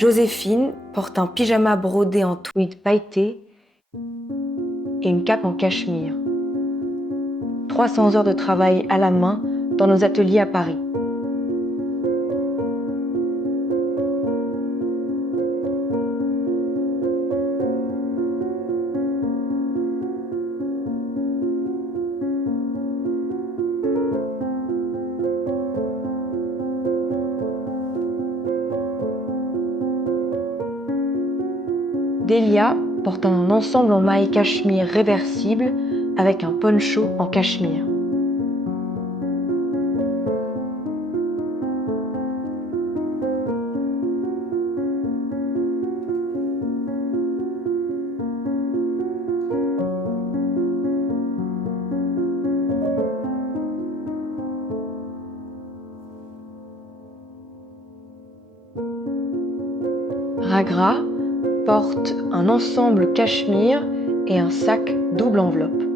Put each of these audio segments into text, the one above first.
Joséphine porte un pyjama brodé en tweed pailleté et une cape en cachemire. 300 heures de travail à la main dans nos ateliers à Paris. Delia porte un ensemble en maille cachemire réversible avec un poncho en cachemire. Ragra porte un ensemble cachemire et un sac double enveloppe.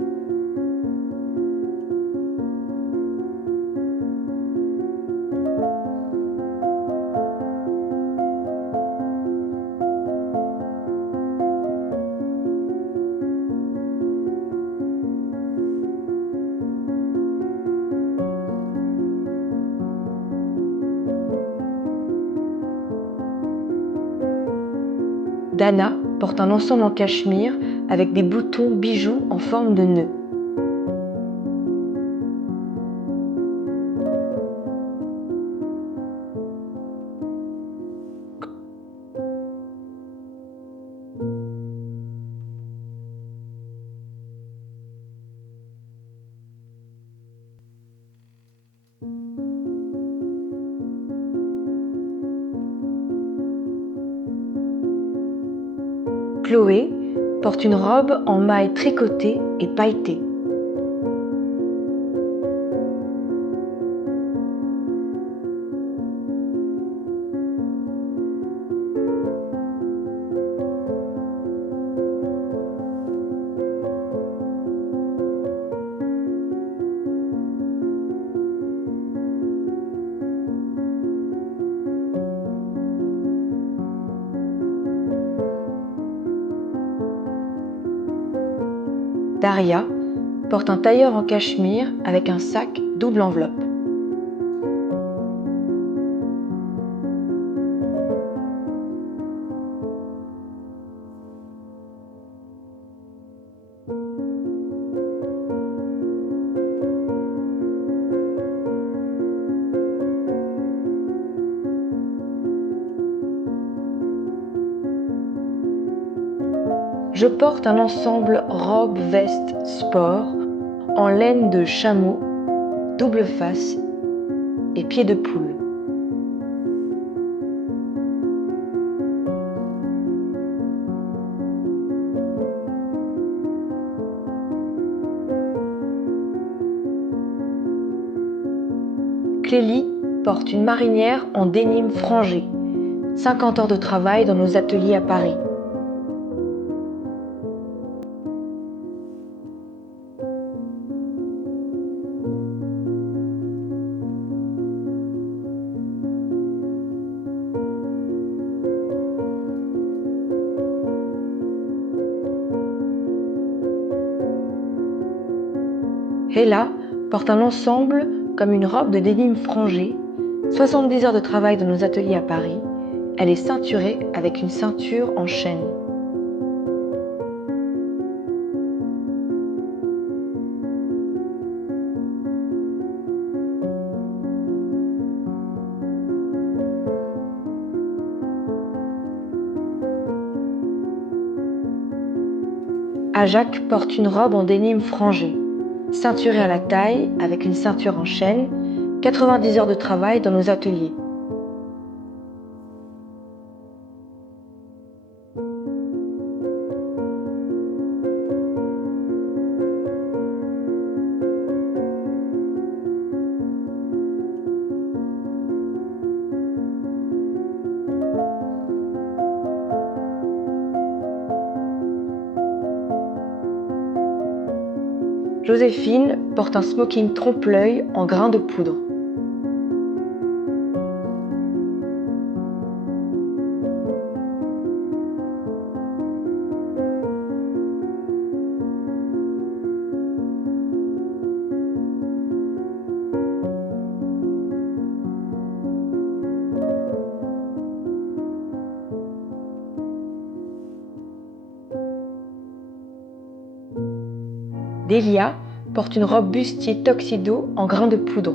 Dana porte un ensemble en cachemire avec des boutons bijoux en forme de nœud. Chloé porte une robe en maille tricotée et pailletée. Daria porte un tailleur en cachemire avec un sac double enveloppe. Je porte un ensemble robe-veste sport en laine de chameau, double face et pied de poule. Clélie porte une marinière en dénime frangé. 50 heures de travail dans nos ateliers à Paris. Hella porte un ensemble comme une robe de dénime frangé. 70 heures de travail dans nos ateliers à Paris. Elle est ceinturée avec une ceinture en chaîne. Ajak porte une robe en dénime frangé, ceinturée à la taille avec une ceinture en chaîne. 90 heures de travail dans nos ateliers. Joséphine porte un smoking trompe-l'œil en grains de poudre. Delia porte une robe bustier tuxedo en grains de poudre.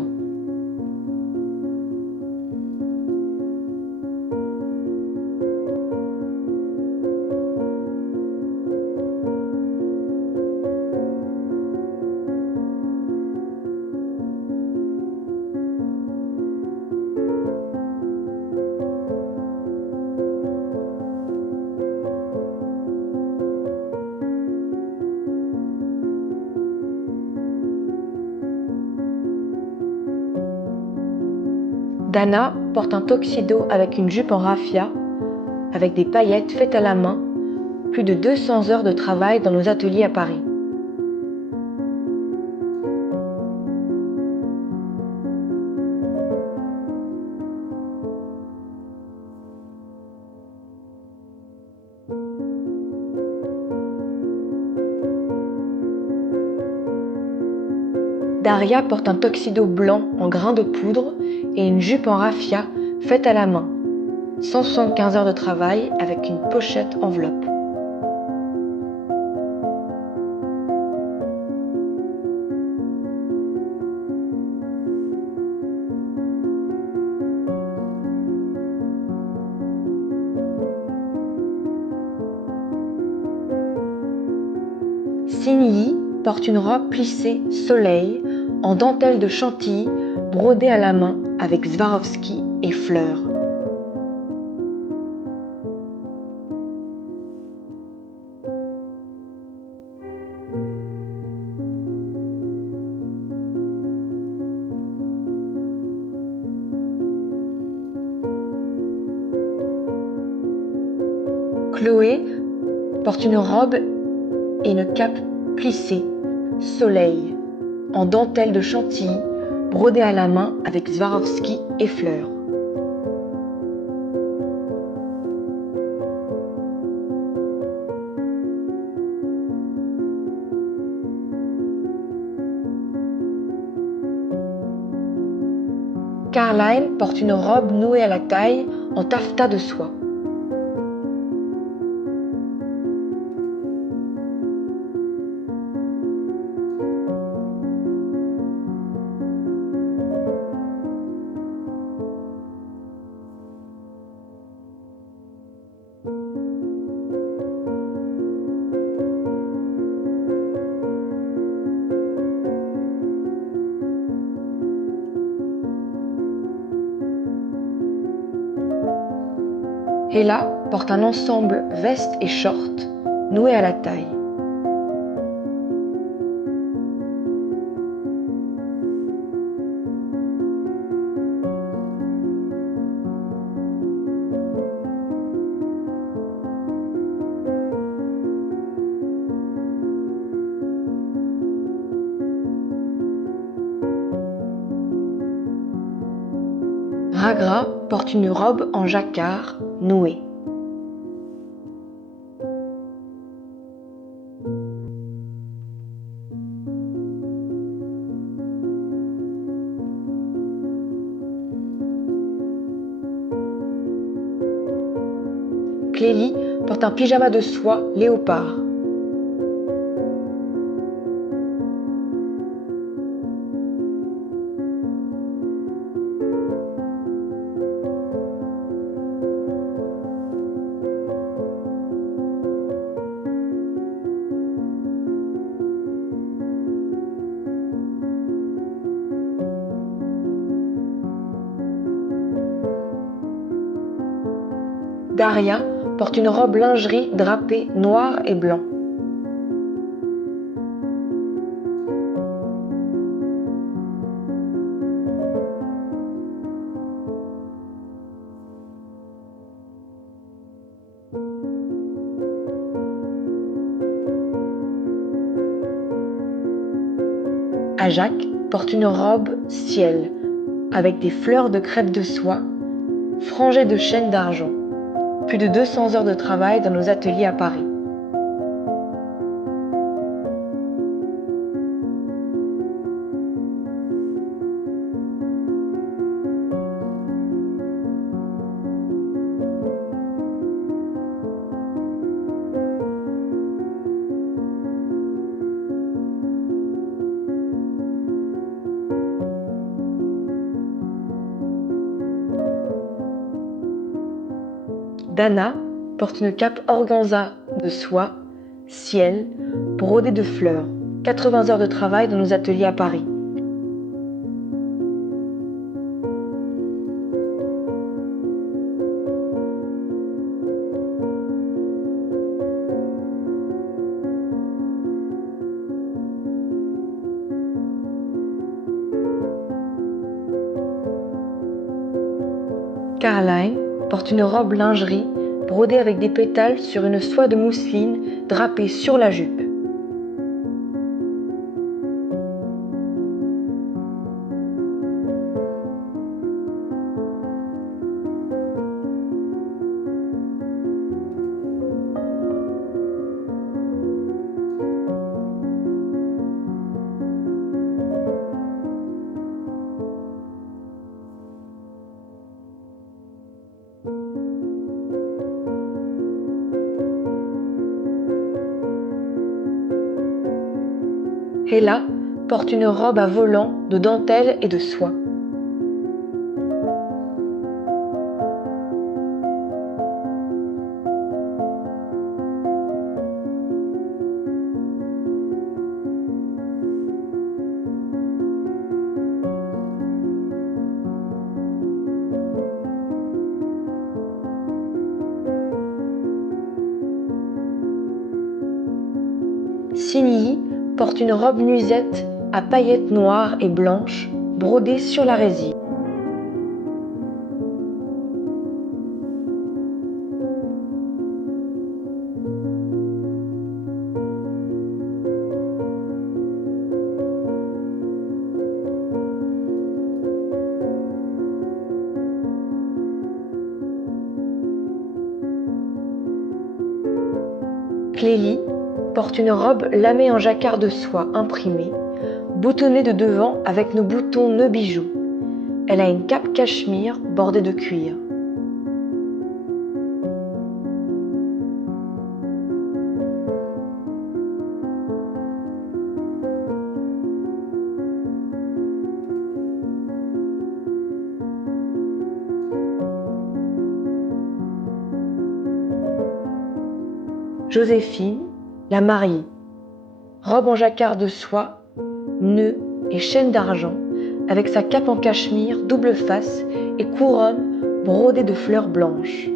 Dana porte un tuxedo avec une jupe en raffia, avec des paillettes faites à la main, plus de 200 heures de travail dans nos ateliers à Paris. Daria porte un tuxedo blanc en grains de poudre et une jupe en raffia faite à la main. 175 heures de travail avec une pochette enveloppe. Sinyi porte une robe plissée soleil en dentelle de Chantilly brodée à la main avec Swarovski et fleurs. Chloé porte une robe et une cape plissée soleil en dentelle de Chantilly brodée à la main avec Swarovski et fleurs. Caroline porte une robe nouée à la taille en taffetas de soie. Ella porte un ensemble veste et short noué à la taille. Ragra porte une robe en jacquard nouée. Clélie porte un pyjama de soie léopard. Daria porte une robe lingerie drapée noir et blanc. Ajak porte une robe ciel avec des fleurs de crêpe de soie frangées de chaînes d'argent. Plus de 200 heures de travail dans nos ateliers à Paris. Dana porte une cape organza de soie, ciel, brodée de fleurs. 80 heures de travail dans nos ateliers à Paris. Caroline porte une robe lingerie brodée avec des pétales sur une soie de mousseline drapée sur la jupe. Ella porte une robe à volants de dentelle et de soie. Cindy porte une robe nuisette à paillettes noires et blanches brodée sur la résille. Clélie porte une robe lamée en jacquard de soie imprimée, boutonnée de devant avec nos boutons nœuds bijoux. Elle a une cape cachemire bordée de cuir. Joséphine, la mariée, robe en jacquard de soie, nœuds et chaînes d'argent, avec sa cape en cachemire double face et couronne brodée de fleurs blanches.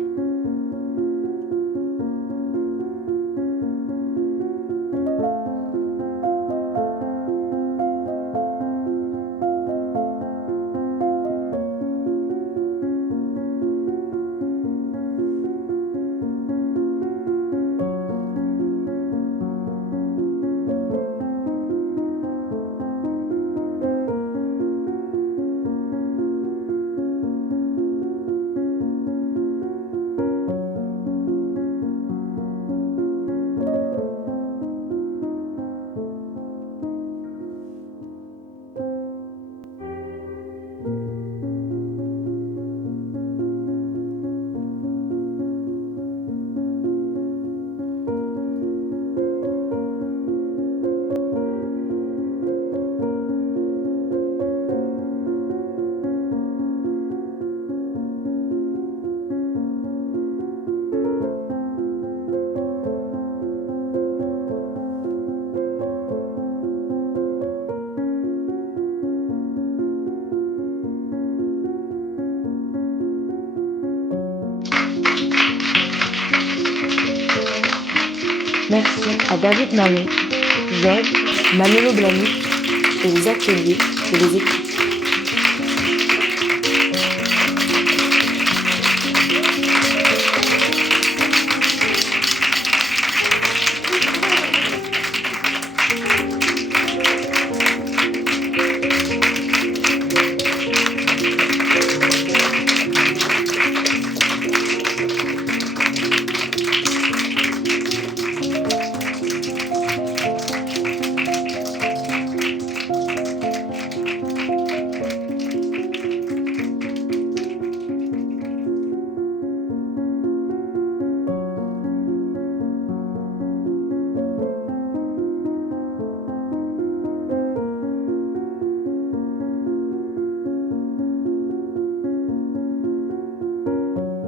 Merci à David Mallet, Georges, Manolo Blahnik et les ateliers et les équipes.